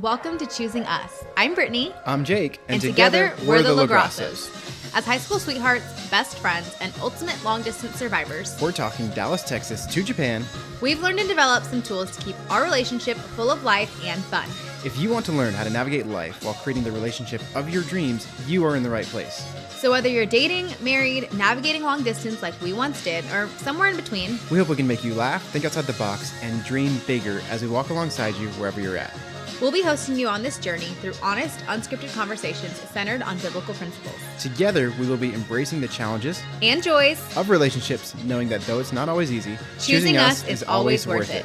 Welcome to Choosing Us. I'm Brittany. I'm Jake. And together, we're the LaGrassos. As high school sweethearts, best friends, and ultimate long-distance survivors, We're talking Dallas, Texas to Japan. we've learned and developed some tools to keep our relationship full of life and fun. If you want to learn how to navigate life while creating the relationship of your dreams, you are in the right place. So whether you're dating, married, navigating long distance like we once did, or somewhere in between, We hope we can make you laugh, think outside the box, and dream bigger as we walk alongside you wherever you're at. we'll be hosting you on this journey through honest, unscripted conversations centered on biblical principles. Together, we will be embracing the challenges And joys, of relationships, knowing that though it's not always easy, choosing us is always worth it.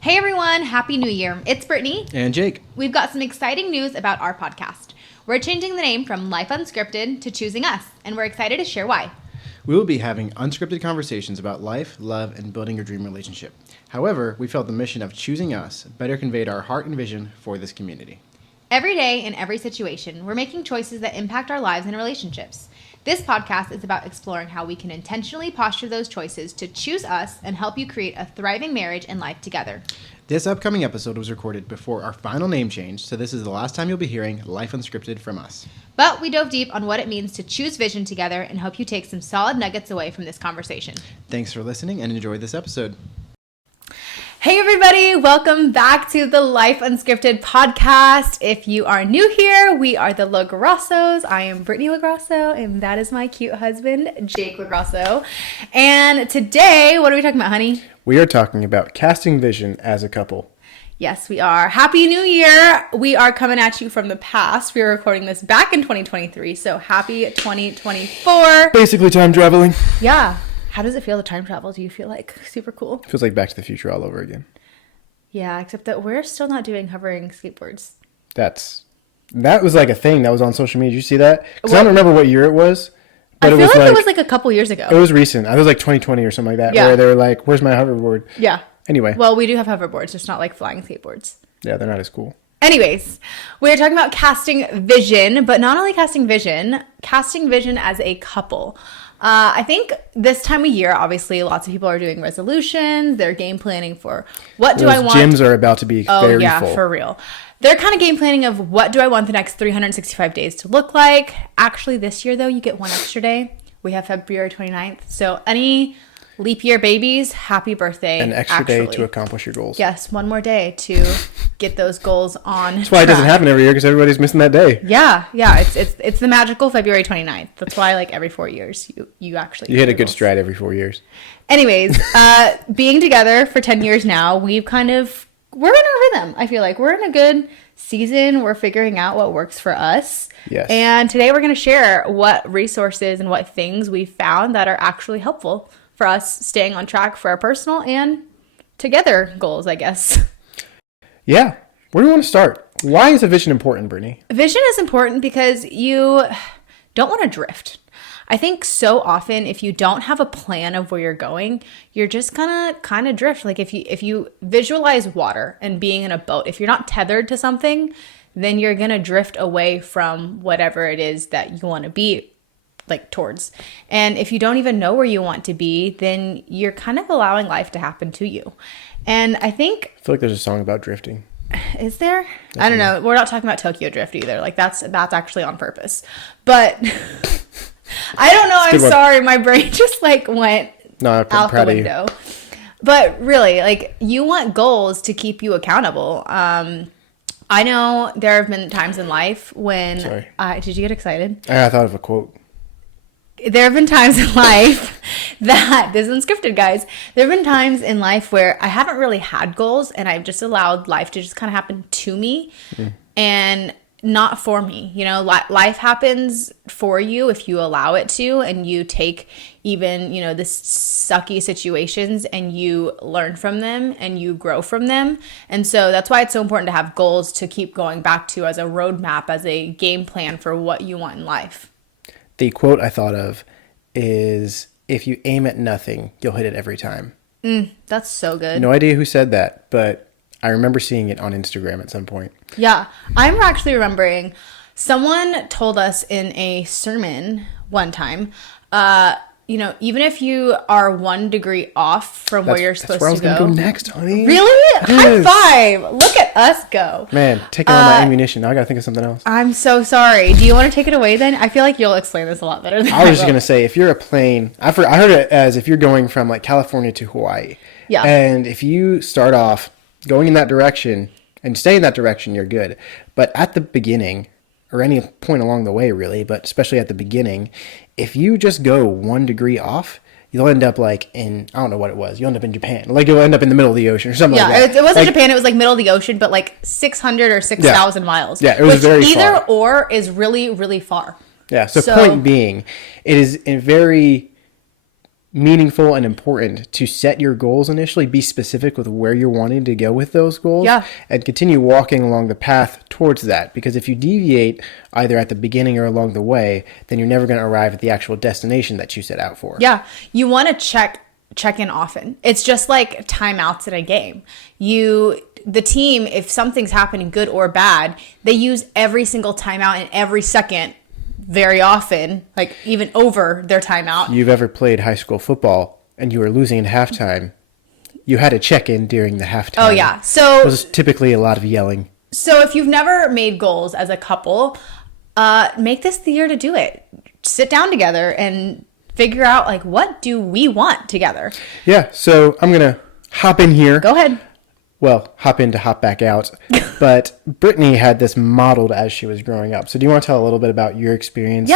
Hey everyone, Happy New Year. It's Brittany. And Jake. We've got some exciting news about our podcast. We're changing the name from Life Unscripted to Choosing Us, and we're excited to share why. We will be having unscripted conversations about life, love, and building your dream relationship. However, we felt the mission of choosing us better conveyed our heart and vision for this community. Every day, in every situation, we're making choices that impact our lives and relationships. This podcast is about exploring how we can intentionally posture those choices to choose us and help you create a thriving marriage and life together. This upcoming episode was recorded before our final name change, so this is the last time you'll be hearing Life Unscripted from us. But we dove deep on what it means to choose vision together and hope you take some solid nuggets away from this conversation. Thanks for listening and enjoy this episode. Hey everybody, welcome back to the Life Unscripted podcast. If you are new here, we are the LaGrassos. I am Brittany LaGrasso, and that is my cute husband, Jake LaGrasso. And today, what are we talking about, honey? We are talking about casting vision as a couple. Yes, we are. Happy New Year. We are coming at you from the past. We are recording this back in 2023, so happy 2024. Basically time traveling. Yeah. How does it feel to time travel? Do you feel like super cool? Feels like Back to the Future all over again. Yeah, except that we're still not doing hovering skateboards. That was like a thing that was on social media. Did you see that? Because I don't remember what year it was. But I feel like it was like a couple years ago. It was recent. I was like 2020 or something like that, where they were like, where's my hoverboard? Yeah. Anyway. Well, we do have hoverboards, just not like flying skateboards. Yeah, they're not as cool. Anyways, we're talking about casting vision, but not only casting vision as a couple. I think this time of year, obviously, lots of people are doing resolutions. They're game planning for what do I want. Gyms are about to be very full. Oh, yeah, for real. They're kind of game planning of what do I want the next 365 days to look like. Actually, this year, though, you get one extra day. We have February 29th. So any leap year babies, happy birthday. An extra day to accomplish your goals. Yes, one more day to get those goals on That's why it doesn't happen every year, because everybody's missing that day. Yeah. It's the magical February 29th. That's why like every 4 years you actually You hit a good stride every 4 years. Anyways, being together for 10 years now, we're in our rhythm. I feel like we're in a good season. We're figuring out what works for us. Yes. And today we're going to share what resources and what things we found that are actually helpful for us staying on track for our personal and together goals, I guess. Yeah. Where do we want to start? Why is a vision important, Brittany? Vision is important because you don't want to drift. I think so often if you don't have a plan of where you're going, you're just gonna kind of drift. Like if you visualize water and being in a boat, if you're not tethered to something, then you're gonna drift away from whatever it is that you want to be like towards. And if you don't even know where you want to be, then you're kind of allowing life to happen to you. And I feel like there's a song about drifting. Is there? I don't know. We're not talking about Tokyo Drift either. Like that's actually on purpose. But I don't know. I'm sorry. My brain just like went out the window. But really, like you want goals to keep you accountable. I know there have been times in life when did you get excited? I thought of a quote. There have been times in life that, this is unscripted, guys. There have been times in life where I haven't really had goals and I've just allowed life to just kind of happen to me and not for me. You know, life happens for you if you allow it to, and you take even, the sucky situations and you learn from them and you grow from them. And so that's why it's so important to have goals to keep going back to as a roadmap, as a game plan for what you want in life. The quote I thought of is, if you aim at nothing, you'll hit it every time. That's so good. No idea who said that, but I remember seeing it on Instagram at some point. Yeah, I'm actually remembering someone told us in a sermon one time, even if you are 1 degree off from where you're supposed to go. That's where I was going to go next, honey. Really? High five. Look at us go. Man, taking all my ammunition. Now I got to think of something else. I'm so sorry. Do you want to take it away then? I feel like you'll explain this a lot better than I was just going to say, if you're a plane, I heard it as if you're going from like California to Hawaii. Yeah. And if you start off going in that direction and stay in that direction, you're good. But at the beginning, or any point along the way really, but especially at the beginning, if you just go 1 degree off, you'll end up like in, I don't know what it was, you'll end up in Japan. Like you'll end up in the middle of the ocean or something like that. Yeah, it wasn't Japan, it was like middle of the ocean, but like 600 or 6,000 miles. Yeah, it was very either far. or is really, really far. Yeah, so point being, it is very meaningful and important to set your goals initially, be specific with where you're wanting to go with those goals, and continue walking along the path towards that. Because if you deviate either at the beginning or along the way, then you're never going to arrive at the actual destination that you set out for. Yeah, you want to check in often. It's just like timeouts in a game. The team, if something's happening good or bad, they use every single timeout and every second very often, like even over their timeout. You've ever played high school football and you were losing at halftime, you had a check-in during the halftime. Oh yeah. So it was typically a lot of yelling. So if you've never made goals as a couple, make this the year to do it. Sit down together and figure out like, what do we want together? Yeah. So I'm going to hop in here. Go ahead. Well, hop in to hop back out. But Brittany had this modeled as she was growing up. So do you want to tell a little bit about your experience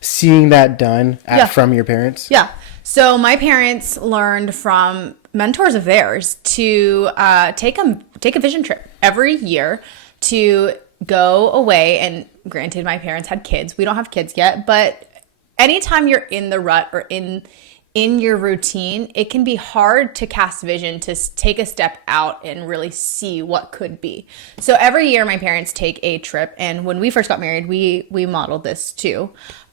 seeing that done from your parents? Yeah. So my parents learned from mentors of theirs to take a vision trip every year to go away. And granted, my parents had kids. We don't have kids yet. But anytime you're in the rut or in your routine, it can be hard to cast vision, to take a step out and really see what could be. So every year my parents take a trip, and when we first got married, we modeled this too.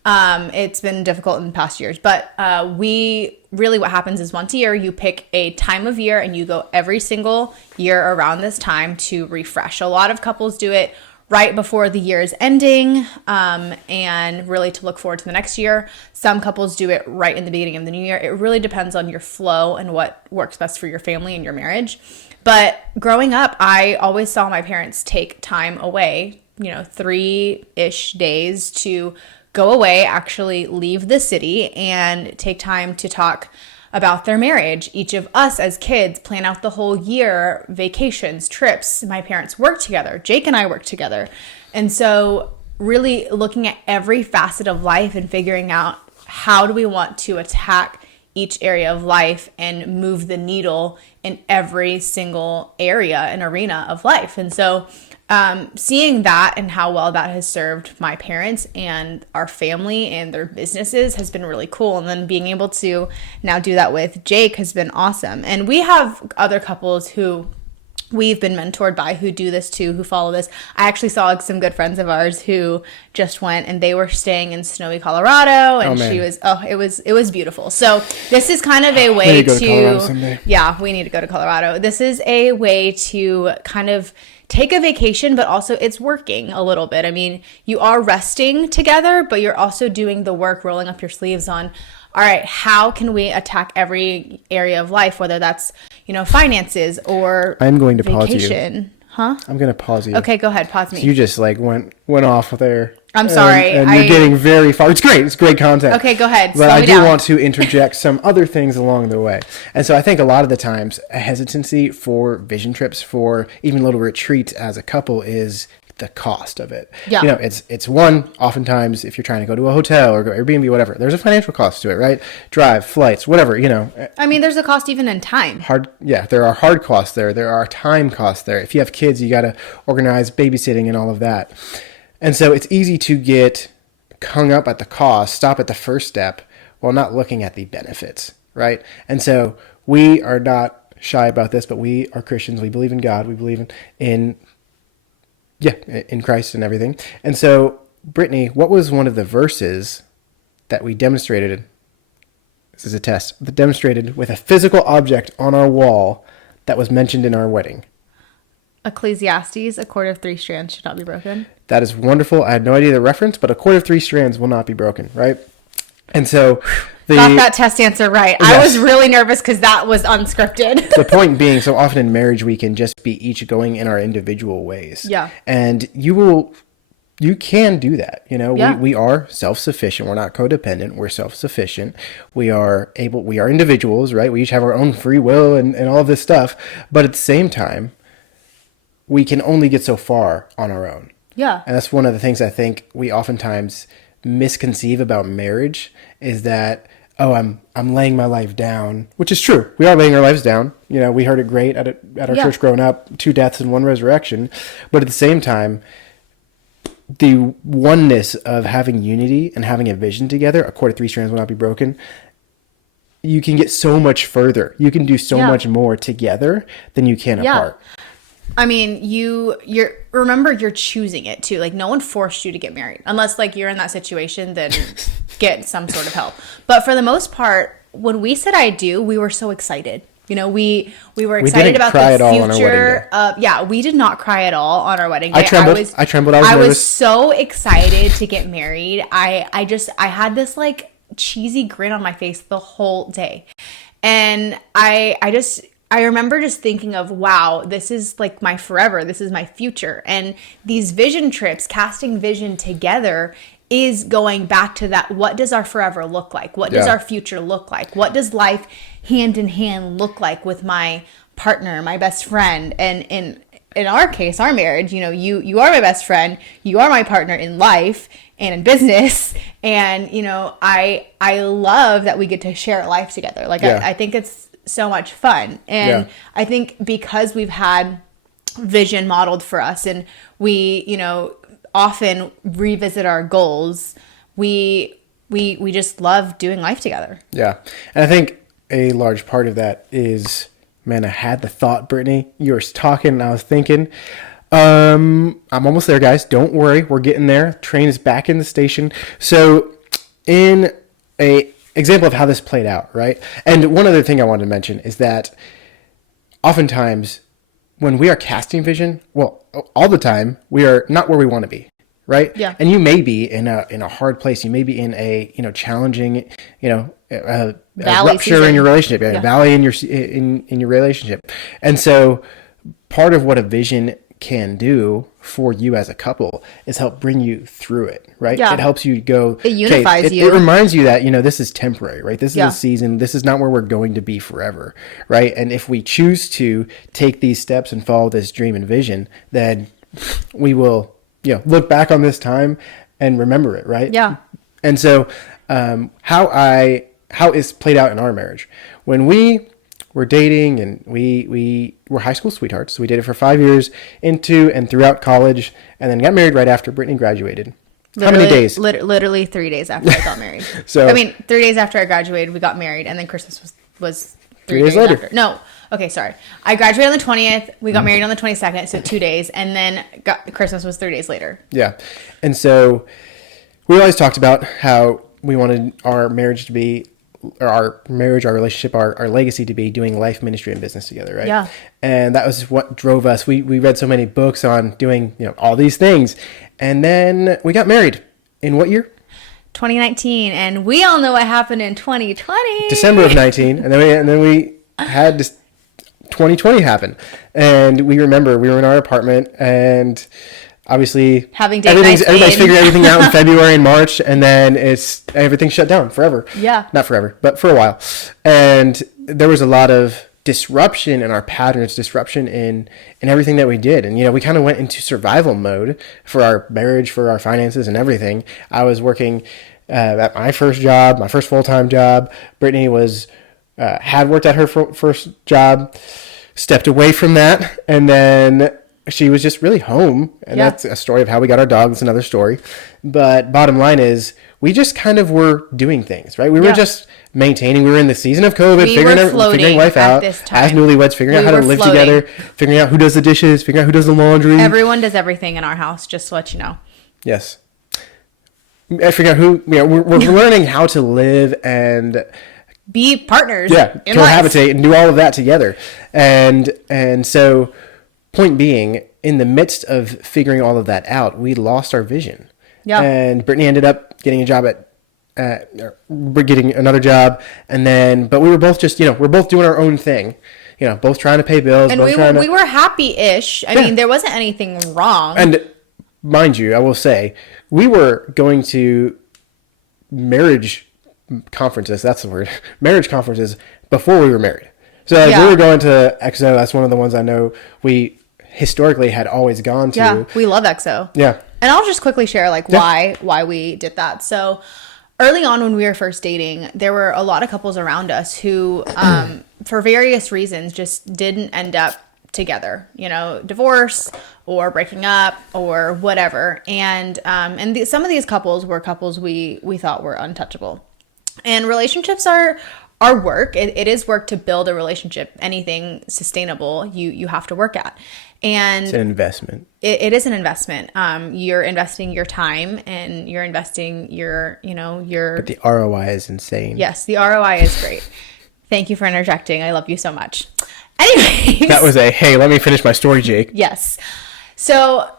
It's been difficult in the past years, but what happens is once a year you pick a time of year and you go every single year around this time to refresh. A lot of couples do it right before the year is ending, and really to look forward to the next year. Some couples do it right in the beginning of the new year. It really depends on your flow and what works best for your family and your marriage. But growing up, I always saw my parents take time away, 3-ish days to go away, actually leave the city and take time to talk about their marriage. Each of us as kids plan out the whole year, vacations, trips. My parents work together. Jake and I work together. And so really looking at every facet of life and figuring out how do we want to attack each area of life and move the needle in every single area and arena of life. And so seeing that and how well that has served my parents and our family and their businesses has been really cool. And then being able to now do that with Jake has been awesome. And we have other couples who we've been mentored by who do this too, who follow this. I actually saw some good friends of ours who just went, and they were staying in snowy Colorado, and it was beautiful. So this is kind of a way we need to go to Colorado. This is a way to kind of take a vacation, but also it's working a little bit. I mean, you are resting together, but you're also doing the work, rolling up your sleeves on, all right, how can we attack every area of life, whether that's, finances or I'm going to vacation. Pause you. Huh? I'm going to pause you. Okay, go ahead. Pause me. So you just went off there. I'm sorry. And you're getting very far. It's great. It's great content. Okay, go ahead. But I do want to interject some other things along the way. And so I think a lot of the times a hesitancy for vision trips, for even little retreats as a couple, is the cost of it. Yeah. It's one, oftentimes if you're trying to go to a hotel or go Airbnb, whatever, there's a financial cost to it, right? Drive, flights, whatever, I mean, there's a cost even in time. There are hard costs there. There are time costs there. If you have kids, you got to organize babysitting and all of that. And so it's easy to get hung up at the cost, stop at the first step while not looking at the benefits, right? And so we are not shy about this, but we are Christians. We believe in God. We believe in Christ and everything. And so, Brittany, what was one of the verses that we demonstrated? This is a test. That demonstrated with a physical object on our wall that was mentioned in our wedding. Ecclesiastes, a cord of 3 strands should not be broken. That is wonderful. I had no idea the reference, but a cord of 3 strands will not be broken, right? And so Got that test answer right. Yes. I was really nervous because that was unscripted. The point being, so often in marriage, we can just be each going in our individual ways. Yeah. And you can do that. We are self-sufficient. We're not codependent. We're self-sufficient. We are individuals, right? We each have our own free will and all of this stuff. But at the same time, we can only get so far on our own. Yeah. And that's one of the things I think we oftentimes misconceive about marriage is that, I'm laying my life down, which is true. We are laying our lives down. We heard it great at our church growing up, 2 deaths and 1 resurrection. But at the same time, the oneness of having unity and having a vision together, a cord of 3 strands will not be broken. You can get so much further. You can do so much more together than you can apart. I mean, you're remember you're choosing it too. Like no one forced you to get married, unless like you're in that situation, then get some sort of help. But for the most part, when we said I do, we were so excited. We were excited about the future. We did not cry at all on our wedding day. I trembled. I was so excited to get married. I had this like cheesy grin on my face the whole day. And I remember just thinking of, wow, this is like my forever. This is my future. And these vision trips, casting vision together, is going back to that. What does our forever look like? What does our future look like? What does life hand in hand look like with my partner, my best friend? And in our case, our marriage, you are my best friend. You are my partner in life and in business. And, I love that we get to share life together. Like, I think it's so much fun. And I think because we've had vision modeled for us and we, often revisit our goals, we just love doing life together. Yeah. And I think a large part of that is, man, I had the thought, Brittany. You were talking and I was thinking, I'm almost there, guys. Don't worry. We're getting there. Train is back in the station. So in a example of how this played out, right? And one other thing I wanted to mention is that oftentimes when we are casting vision, well, all the time, we are not where we want to be, right? Yeah. And you may be in a hard place. You may be in a challenging, a rupture season. In your relationship, a valley in your relationship. And so, part of what a vision can do for you as a couple is help bring you through it, right? Yeah. It helps you go. It unifies you. It reminds you that, this is temporary, right? This is a season. This is not where we're going to be forever, right? And if we choose to take these steps and follow this dream and vision, then we will, look back on this time and remember it, right? Yeah. And so, how it's played out in our marriage, when we were dating and we were high school sweethearts. So we dated for 5 years into and throughout college, and then got married right after Brittany graduated. How many days? Literally 3 days after I got married. 3 days after I graduated, we got married, and then Christmas was 3 days later. After. No, okay, sorry. I graduated on the 20th. We got married on the 22nd, so 2 days, and then Christmas was 3 days later. Yeah, and so we always talked about how we wanted our marriage to be, our relationship, our legacy to be doing life, ministry, and business together, right? Yeah. And that was what drove us. We read so many books on doing, all these things. And then we got married. In what year? 2019. And we all know what happened in 2020. December of 19. And then we had this 2020 happen. And we remember we were in our apartment and obviously everybody's figuring everything out in February and March, and then everything's shut down forever. Yeah. Not forever, but for a while. And there was a lot of disruption in our patterns, disruption in everything that we did. And, we kind of went into survival mode for our marriage, for our finances and everything. I was working at my first job, my first full-time job. Brittany had worked at her first job, stepped away from that, and then she was just really home. And that's a story of how we got our dog. That's another story. But bottom line is, we just kind of were doing things, right? We were just maintaining. We were in the season of COVID, figuring life out as newlyweds, figuring out how to live together, figuring out who does the dishes, figuring out who does the laundry. Everyone does everything in our house, just to let you know. Yes. I forget who, we're learning how to live and be partners. Yeah, cohabitate and do all of that together. And so, point being, in the midst of figuring all of that out, we lost our vision. Yeah. And Brittany ended up getting a job we're getting another job, but we were both just, we're both doing our own thing, both trying to pay bills. And we were happy-ish. I mean, there wasn't anything wrong. And mind you, I will say, we were going to marriage conferences, that's the word, marriage conferences before we were married. So we were going to EXO. That's one of the ones I know we historically had always gone to. Yeah, we love EXO. Yeah. And I'll just quickly share why we did that. So early on when we were first dating, there were a lot of couples around us who, for various reasons, just didn't end up together, divorce or breaking up or whatever. And some of these couples were couples we thought were untouchable. And relationships are work. It is work to build a relationship. Anything sustainable, you have to work at. And it's an investment. It is an investment. You're investing your time and you're investing your. But the ROI is insane. Yes, the ROI is great. Thank you for interjecting. I love you so much. Anyways. That was hey, let me finish my story, Jake. Yes. So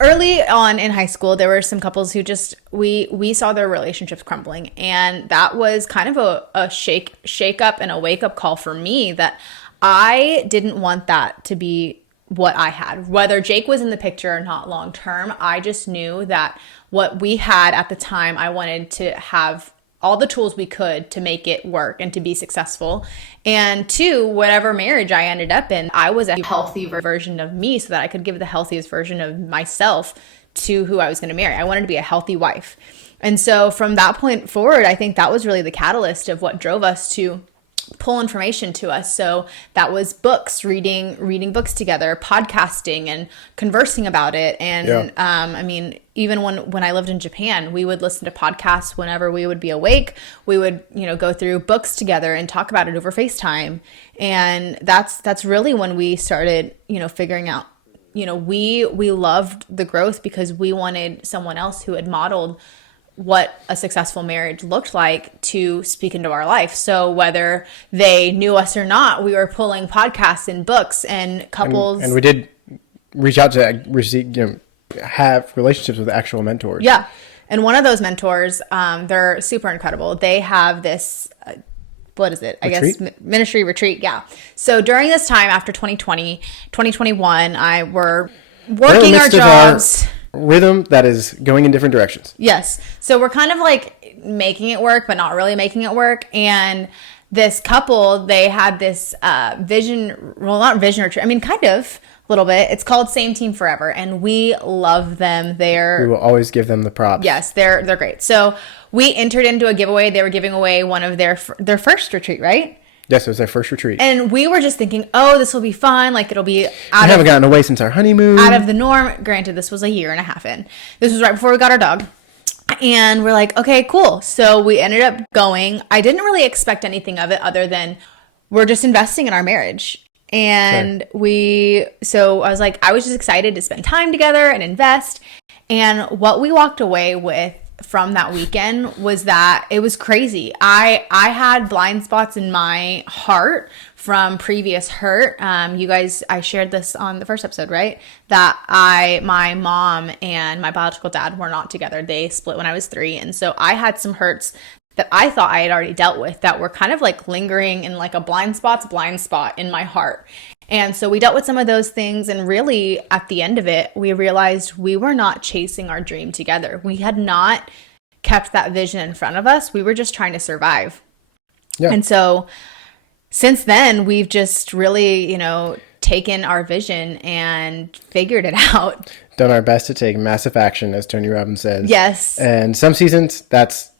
early on in high school, there were some couples who just, we saw their relationships crumbling. And that was kind of a shake up and a wake up call for me that I didn't want that to be what I had. Whether Jake was in the picture or not long term, I just knew that what we had at the time, I wanted to have all the tools we could to make it work and to be successful. And two, whatever marriage I ended up in, I was a healthy version of me so that I could give the healthiest version of myself to who I was going to marry. I wanted to be a healthy wife. And so from that point forward, I think that was really the catalyst of what drove us to pull information to us. So that was books, reading books together, podcasting and conversing about it. And I mean, even when I lived in Japan, we would listen to podcasts whenever we would be awake. We would, go through books together and talk about it over FaceTime. And that's really when we started, figuring out, we loved the growth because we wanted someone else who had modeled what a successful marriage looked like to speak into our life. So whether they knew us or not, we were pulling podcasts and books and couples. And we did reach out to receive, have relationships with actual mentors. Yeah. And one of those mentors, they're super incredible. They have this, what is it? Retreat? I guess ministry retreat. Yeah. So during this time after 2020, 2021, we're working our jobs. Rhythm that is going in different directions. Yes. So we're kind of like making it work, but not really making it work. And this couple, they had this vision, well, not vision retreat. I mean, kind of a little bit. It's called Same Team Forever. And we love them. We will always give them the props. Yes, they're great. So we entered into a giveaway. They were giving away one of their first retreat, right? Yes, it was their first retreat. And we were just thinking, oh, this will be fun. Like, it'll be I haven't gotten away since our honeymoon. Out of the norm. Granted, this was a year and a half in. This was right before we got our dog. And we're like, okay, cool. So we ended up going. I didn't really expect anything of it other than we're just investing in our marriage. And so I was like, I was just excited to spend time together and invest. And what we walked away with from that weekend was that it was crazy. I had blind spots in my heart from previous hurt. You guys, I shared this on the first episode, right? That my mom and my biological dad were not together. They split when I was 3. And so I had some hurts that I thought I had already dealt with that were kind of like lingering in like a blind spot in my heart. And so we dealt with some of those things. And really at the end of it, we realized we were not chasing our dream together. We had not kept that vision in front of us. We were just trying to survive. Yeah. And so since then, we've just really, taken our vision and figured it out. Done our best to take massive action, as Tony Robbins says. Yes. And some seasons that's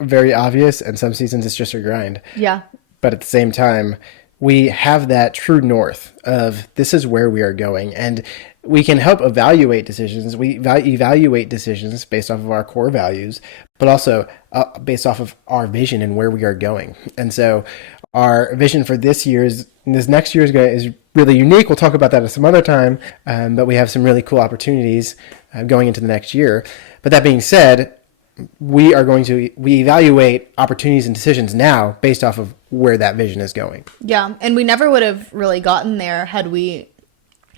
very obvious, and some seasons it's just a grind. Yeah. But at the same time, we have that true north of this is where we are going. And we can help evaluate decisions. We evaluate decisions based off of our core values, but also based off of our vision and where we are going. And so our vision for this next year is really unique. We'll talk about that at some other time, but we have some really cool opportunities going into the next year. But that being said, we evaluate opportunities and decisions now based off of where that vision is going. Yeah. And we never would have really gotten there had we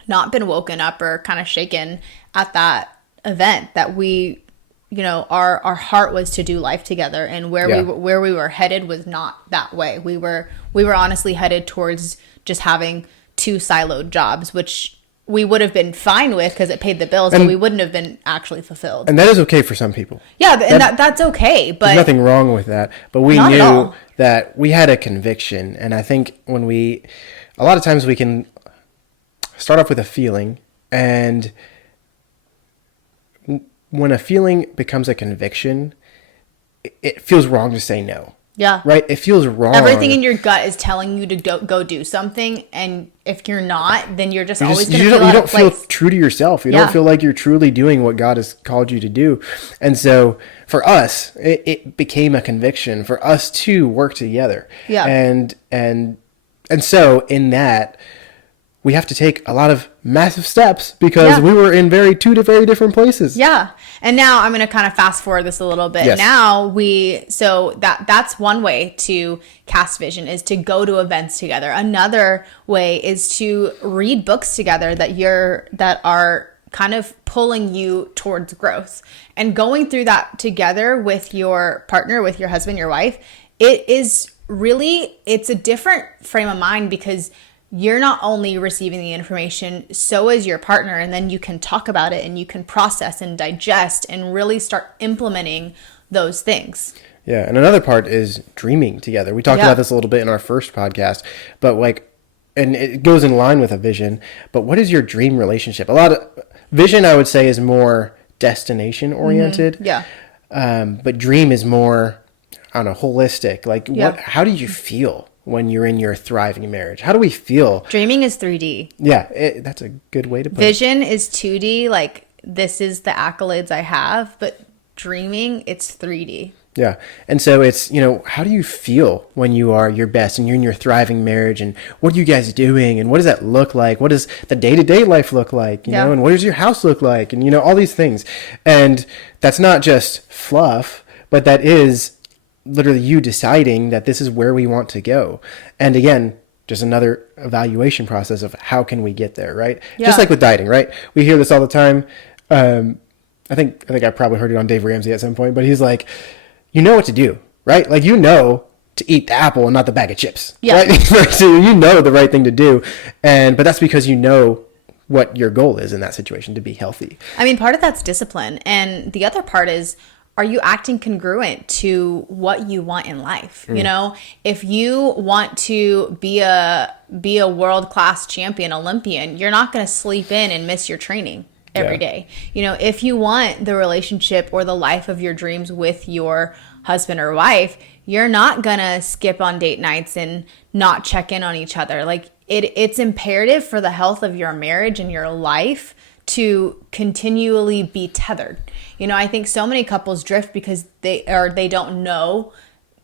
not been woken up or kind of shaken at that event that we our heart was to do life together, and where we were headed was not that way. We were honestly headed towards just having two siloed jobs, which we would have been fine with because it paid the bills, but we wouldn't have been actually fulfilled. And that is okay for some people. Yeah, and that's okay. But there's nothing wrong with that. But we knew that we had a conviction. And I think a lot of times we can start off with a feeling. And when a feeling becomes a conviction, it feels wrong to say no. Yeah. Right? It feels wrong. Everything in your gut is telling you to go do something, and if you're not, then you're just always going to feel out of place. You don't feel true to yourself. You don't feel like you're truly doing what God has called you to do. And so for us, it became a conviction for us to work together. Yeah. And so in that, we have to take a lot of massive steps because we were in two very different places. Yeah. And now I'm going to kind of fast forward this a little bit. Yes. Now that's one way to cast vision, is to go to events together. Another way is to read books together that are kind of pulling you towards growth, and going through that together with your partner, with your husband, your wife. It's a different frame of mind, because you're not only receiving the information, so is your partner, and then you can talk about it and you can process and digest and really start implementing those things. Yeah, and another part is dreaming together. We talked about this a little bit in our first podcast, but and it goes in line with a vision, but what is your dream relationship? A lot of vision, I would say, is more destination oriented. Mm-hmm. Yeah. But dream is more, I don't know, holistic. Like, how do you feel when you're in your thriving marriage? How do we feel? Dreaming is 3D. Yeah, that's a good way to put it. Vision is 2D, like this is the accolades I have, but dreaming, it's 3D. Yeah. And so it's, how do you feel when you are your best and you're in your thriving marriage, and what are you guys doing, and what does that look like? What does the day-to-day life look like, you know, and what does your house look like, and, all these things. And that's not just fluff, but that is literally you deciding that this is where we want to go. And again, just another evaluation process of how can we get there, right? Yeah. Just like with dieting, right? We hear this all the time. I think I probably heard it on Dave Ramsey at some point, but he's like, you know what to do, right? Like, to eat the apple and not the bag of chips. Yeah. Right? So you know the right thing to do. But that's because you know what your goal is in that situation, to be healthy. I mean, part of that's discipline. And the other part is, are you acting congruent to what you want in life? If you want to be a world-class champion, Olympian, you're not going to sleep in and miss your training every day. If you want the relationship or the life of your dreams with your husband or wife, you're not going to skip on date nights and not check in on each other. Like, it's imperative for the health of your marriage and your life to continually be tethered. I think so many couples drift because they don't know,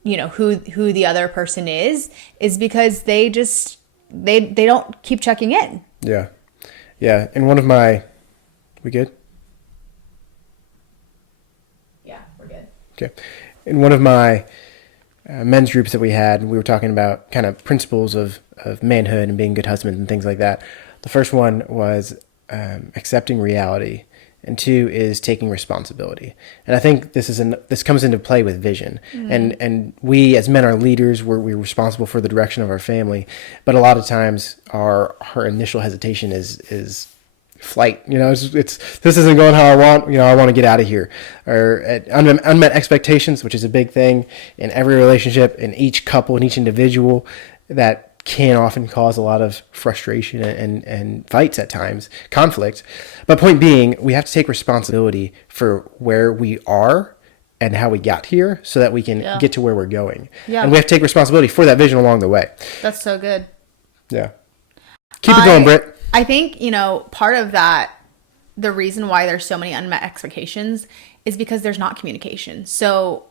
who the other person is because they don't keep checking in. Yeah. Yeah. And we good? Yeah, we're good. Okay. In one of my men's groups that we had, we were talking about kind of principles of manhood and being good husbands and things like that. The first one was accepting reality, and 2 is taking responsibility. And I think this comes into play with vision. Mm-hmm. And we as men are leaders. We're responsible for the direction of our family, but a lot of times our initial hesitation is flight. It's this isn't going how I want. I want to get out of here. Or unmet expectations, which is a big thing in every relationship, in each couple, in each individual, that can often cause a lot of frustration and fights at times, conflict. But point being, we have to take responsibility for where we are and how we got here so that we can get to where we're going. Yeah. And we have to take responsibility for that vision along the way. That's so good. Yeah. Keep it going, Britt. I think, part of that, the reason why there's so many unmet expectations is because there's not communication. So,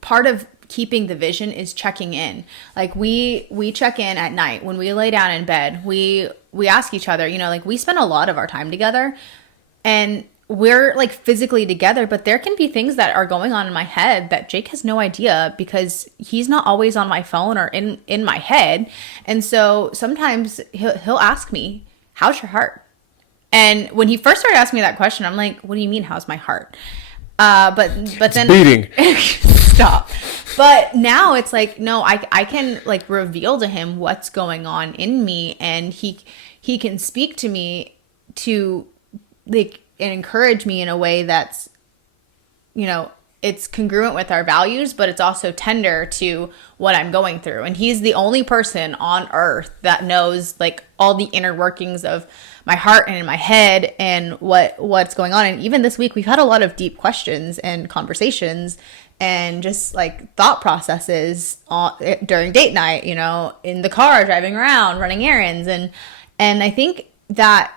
part of keeping the vision is checking in. Like, we check in at night when we lay down in bed. We ask each other, we spend a lot of our time together, and we're like physically together, but there can be things that are going on in my head that Jake has no idea because he's not always on my phone or in my head. And so sometimes he'll ask me, how's your heart? And when he first started asking me that question, I'm like, what do you mean, how's my heart? But then beating. Stop. But now it's like, no, I can like reveal to him what's going on in me, and he can speak to me to like and encourage me in a way that's, you know, it's congruent with our values, but it's also tender to what I'm going through. And he's the only person on earth that knows like all the inner workings of my heart and in my head and what's going on. And even this week, we've had a lot of deep questions and conversations and just like thought processes during date night, you know, in the car, driving around, running errands. And I think that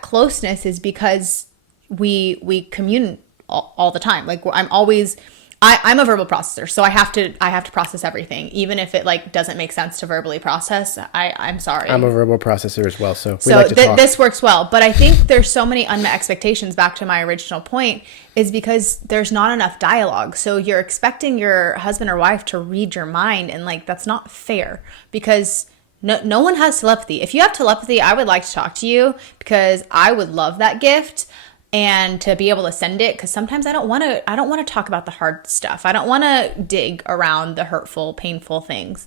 closeness is because we commune all the time. Like I'm a verbal processor, so I have to process everything, even if it like doesn't make sense to verbally process. I'm sorry. I'm a verbal processor as well, so we like to talk. This works well. But I think there's so many unmet expectations. Back to my original point, is because there's not enough dialogue. So you're expecting your husband or wife to read your mind, and like that's not fair because no one has telepathy. If you have telepathy, I would like to talk to you because I would love that gift. And to be able to send it, because sometimes I don't want to talk about the hard stuff. I don't want to dig around the hurtful, painful things.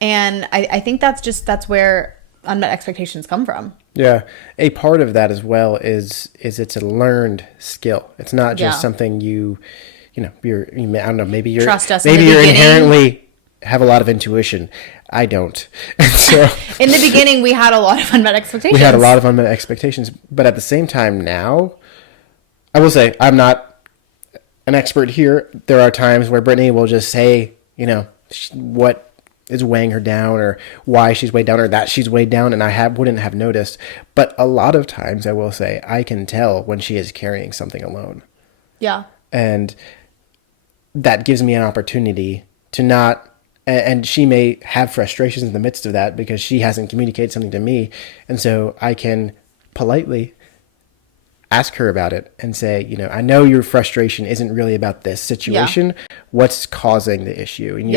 And I think that's where unmet expectations come from. Yeah. A part of that as well is it's a learned skill. It's not just something I don't know, maybe you're trust us. Maybe you're inherently have a lot of intuition. I don't. So in the beginning, we had a lot of unmet expectations. We had a lot of unmet expectations, but at the same time now, I will say I'm not an expert here. There are times where Brittany will just say, you know, what is weighing her down or why she's weighed down or that she's weighed down, and I wouldn't have noticed. But a lot of times I will say I can tell when she is carrying something alone. Yeah. And that gives me an opportunity to not, and she may have frustrations in the midst of that because she hasn't communicated something to me. And so I can politely ask her about it and say, you know, I know your frustration isn't really about this situation. Yeah. What's causing the issue? And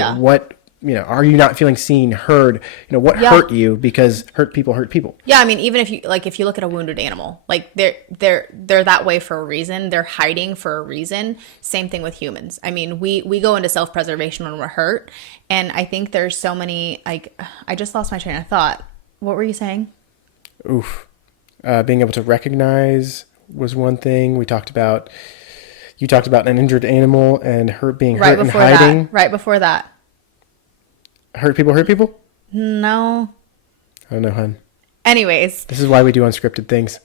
are you not feeling seen, heard? You know, what hurt you? Because hurt people hurt people. Yeah, I mean, even if you look at a wounded animal, like they're that way for a reason. They're hiding for a reason. Same thing with humans. I mean, we go into self-preservation when we're hurt, and I think there's so many. Like, I just lost my train of thought. What were you saying? Oof, being able to recognize was one thing. You talked about an injured animal and being hurt and hiding. Right before that. Hurt people? No. I don't know, hon. Anyways. This is why we do unscripted things.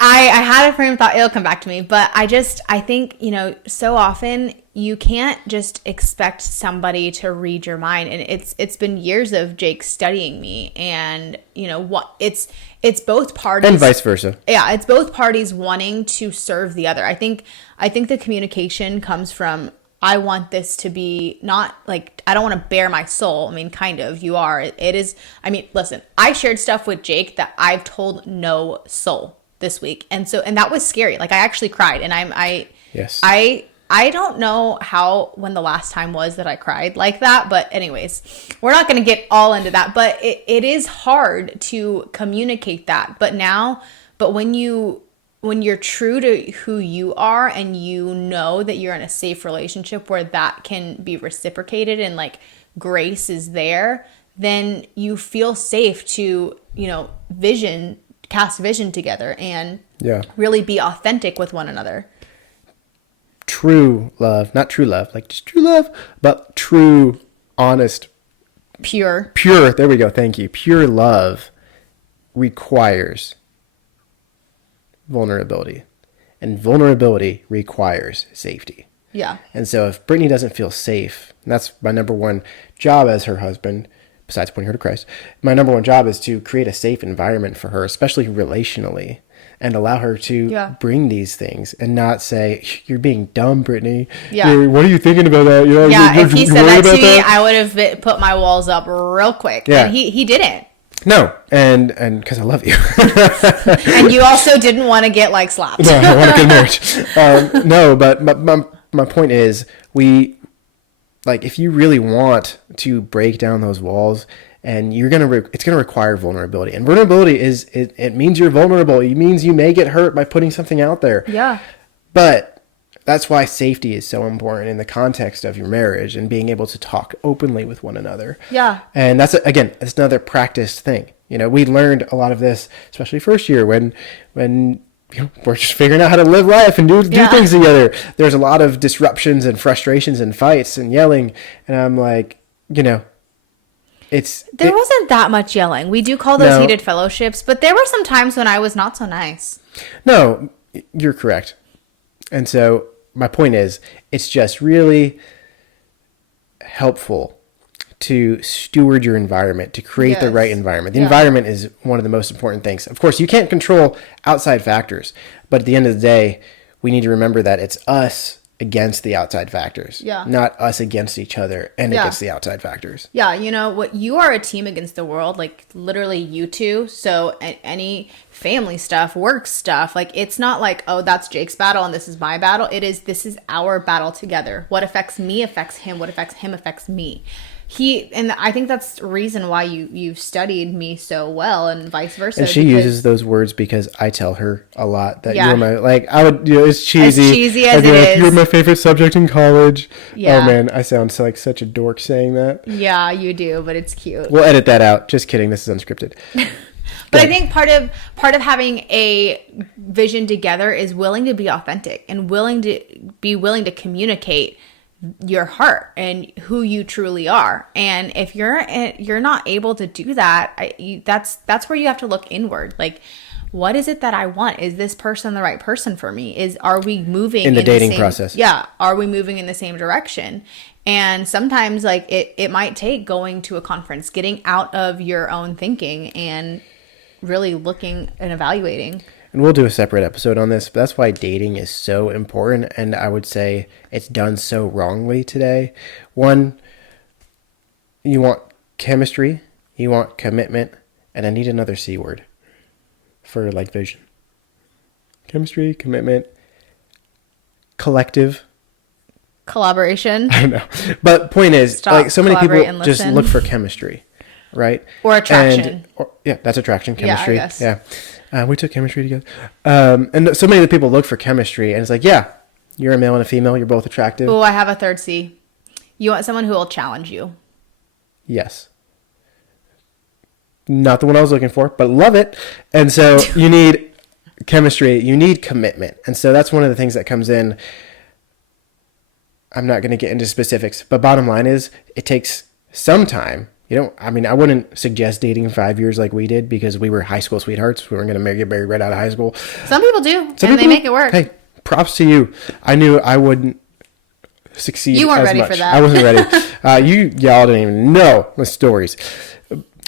I had a frame of thought. It'll come back to me. But I think, you know, so often you can't just expect somebody to read your mind. And it's been years of Jake studying me. And, you know, it's both parties. And vice versa. Yeah, it's both parties wanting to serve the other. I think the communication comes from, I want this to be not like, I don't want to bare my soul. I mean, kind of, you are. It is. I mean, listen, I shared stuff with Jake that I've told no soul this week. And that was scary. Like I actually cried, and yes. I don't know when the last time was that I cried like that. But anyways, we're not going to get all into that, but it is hard to communicate that. But when you're true to who you are and you know that you're in a safe relationship where that can be reciprocated and like grace is there, then you feel safe to, you know, cast vision together and really be authentic with one another. True love, not true love, like just true love, but true, honest, pure. There we go. Thank you. Pure love requires vulnerability, and vulnerability requires safety. Yeah. And so if Brittany doesn't feel safe, and that's my number one job as her husband, besides pointing her to Christ, my number one job is to create a safe environment for her, especially relationally, and allow her to bring these things and not say, you're being dumb, Brittany. Yeah. What are you thinking about that? You know, if he said that to me, I would have put my walls up real quick. Yeah. And he didn't. No, and because I love you. And you also didn't want to get like slapped. No, I want to get married. No, but my point is, if you really want to break down those walls, and it's gonna require vulnerability, and vulnerability it means you're vulnerable. It means you may get hurt by putting something out there. Yeah. But that's why safety is so important in the context of your marriage and being able to talk openly with one another. Yeah. And that's, again, it's another practiced thing. We learned a lot of this, especially first year when we're just figuring out how to live life and do things together. There's a lot of disruptions and frustrations and fights and yelling. And I'm like, there wasn't that much yelling. We do call those heated fellowships, but there were some times when I was not so nice. No, you're correct. And so my point is, it's just really helpful to steward your environment, to create the right environment. The environment is one of the most important things. Of course, you can't control outside factors, but at the end of the day, we need to remember that it's us against the outside factors, not us against each other and against the outside factors. Yeah, what you are a team against the world, like literally you two. So any family stuff, work stuff, like it's not like, oh, that's Jake's battle and this is my battle. This is our battle together. What affects me affects him. What affects him affects me. And I think that's the reason why you've studied me so well and vice versa. And she uses those words because I tell her a lot that you're my, it's cheesy. As cheesy as it is. You're my favorite subject in college. Yeah. Oh man, I sound like such a dork saying that. Yeah, you do, but it's cute. We'll edit that out. Just kidding. This is unscripted. But I think part of having a vision together is willing to be authentic and willing to communicate your heart and who you truly are. And if you're not able to do that, that's where you have to look inward. Like, what is it that I want? Is this person the right person for me? Are we moving in the dating process? Yeah. Are we moving in the same direction? And sometimes like it might take going to a conference, getting out of your own thinking and really looking and evaluating. And we'll do a separate episode on this, but that's why dating is so important. And I would say it's done so wrongly today. One, you want chemistry, you want commitment, and I need another C word for like vision. Chemistry, commitment, collective. Collaboration. I don't know. But point is, like so many people just look for chemistry, right? Or attraction. That's attraction, chemistry. Yeah, I guess. Yeah. We took chemistry together. And so many of the people look for chemistry, and it's like, yeah, you're a male and a female. You're both attractive. Oh, I have a third C. You want someone who will challenge you. Yes. Not the one I was looking for, but love it. And so you need chemistry. You need commitment. And so that's one of the things that comes in. I'm not going to get into specifics, but bottom line is it takes some time. I wouldn't suggest dating 5 years like we did because we were high school sweethearts. We weren't going to get married right out of high school. Some people do, they make it work. Hey, props to you. I knew I wouldn't succeed as much. You weren't ready for that. I wasn't ready. Y'all didn't even know the stories.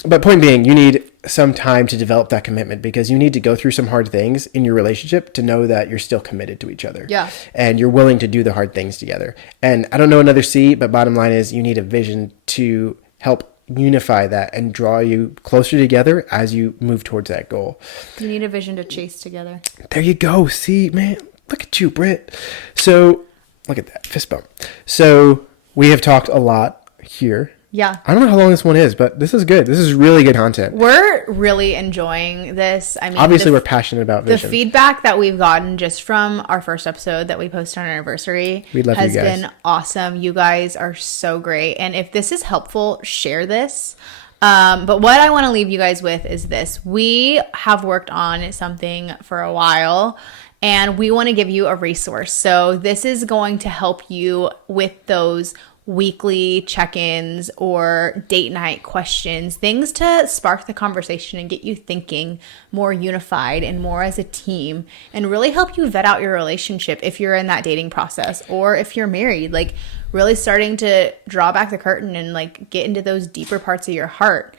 But point being, you need some time to develop that commitment because you need to go through some hard things in your relationship to know that you're still committed to each other. Yeah. And you're willing to do the hard things together. And I don't know another C, but bottom line is you need a vision to help unify that and draw you closer together as you move towards that goal. You need a vision to chase together. There you go. See, man, look at you, Britt. So look at that fist bump. So we have talked a lot here. Yeah. I don't know how long this one is, but this is good. This is really good content. We're really enjoying this. I mean, obviously we're passionate about vision. The feedback that we've gotten just from our first episode that we posted on our anniversary has been awesome. You guys are so great. And if this is helpful, share this. But what I want to leave you guys with is this. We have worked on something for a while and we want to give you a resource. So this is going to help you with those weekly check-ins or date night questions, things to spark the conversation and get you thinking more unified and more as a team and really help you vet out your relationship if you're in that dating process or if you're married, like really starting to draw back the curtain and like get into those deeper parts of your heart.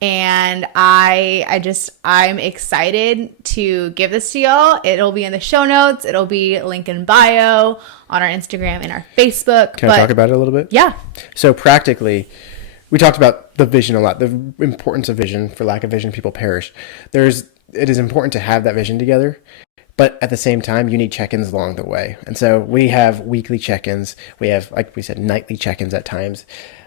And I'm excited to give this to y'all. It'll be in the show notes. It'll be link in bio on our Instagram and our Facebook. Can I talk about it a little bit? Yeah. So practically, we talked about the vision a lot, the importance of vision. For lack of vision, people perish. It is important to have that vision together. But at the same time, you need check-ins along the way. And so we have weekly check-ins. We have, like we said, nightly check-ins at times.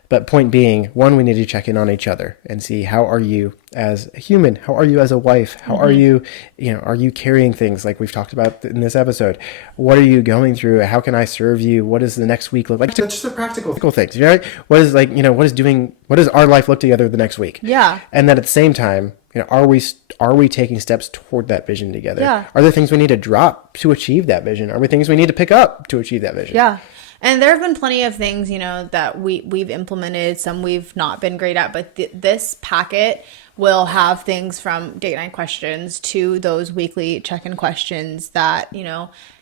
But point being, one, we need to check in on each other and see, how are you as a human? How are you as a wife? How are you, are you carrying things like we've talked about in this episode? What are you going through? How can I serve you? What does the next week look like? Just the practical things, right? What does our life look together the next week? Yeah. And then at the same time, are we taking steps toward that vision together? Yeah. Are there things we need to drop to achieve that vision? Are there things we need to pick up to achieve that vision? Yeah. And there have been plenty of things, that we've implemented. Some we've not been great at, but this packet will have things from date night questions to those weekly check-in questions that,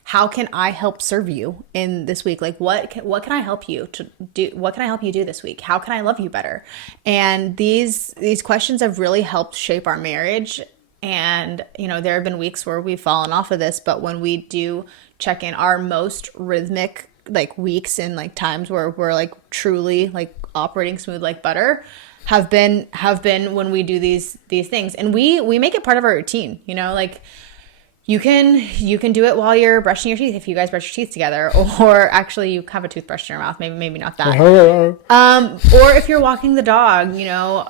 how can I help serve you in this week? Like, what can I help you to do? What can I help you do this week? How can I love you better? And these questions have really helped shape our marriage. And, there have been weeks where we've fallen off of this, but when we do check in, our most rhythmic weeks and times where we're truly operating smooth like butter have been when we do these things. And we make it part of our routine, you can do it while you're brushing your teeth if you guys brush your teeth together, or actually you have a toothbrush in your mouth, maybe not that. Or if you're walking the dog,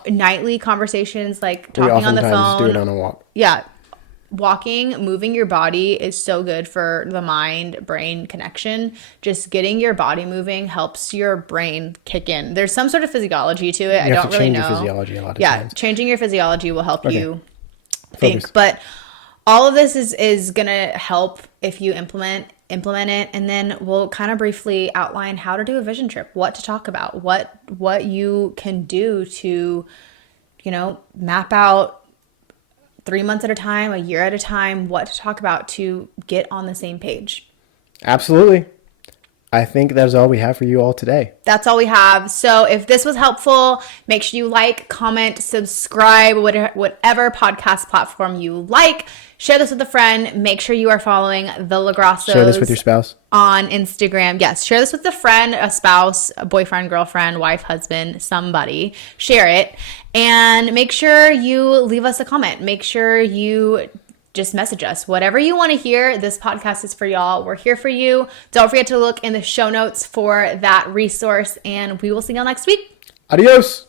nightly conversations, talking on the phone. Do it on a walk. Yeah. Walking, moving your body is so good for the mind-brain connection. Just getting your body moving helps your brain kick in. There's some sort of physiology to it. I don't really know. Change your physiology a lot of times. Yeah, changing your physiology will help you think. But all of this is going to help if you implement it. And then we'll kind of briefly outline how to do a vision trip, what to talk about, what you can do to, map out 3 months at a time, a year at a time, what to talk about to get on the same page. Absolutely. I think that's all we have for you all today. That's all we have. So if this was helpful, make sure you like, comment, subscribe, whatever podcast platform you like. Share this with a friend. Make sure you are following the LaGrassos. Share this with your spouse. On Instagram. Yes, share this with a friend, a spouse, a boyfriend, girlfriend, wife, husband, somebody. Share it. And make sure you leave us a comment. Make sure you just message us. Whatever you want to hear, this podcast is for y'all. We're here for you. Don't forget to look in the show notes for that resource, and we will see y'all next week. Adios.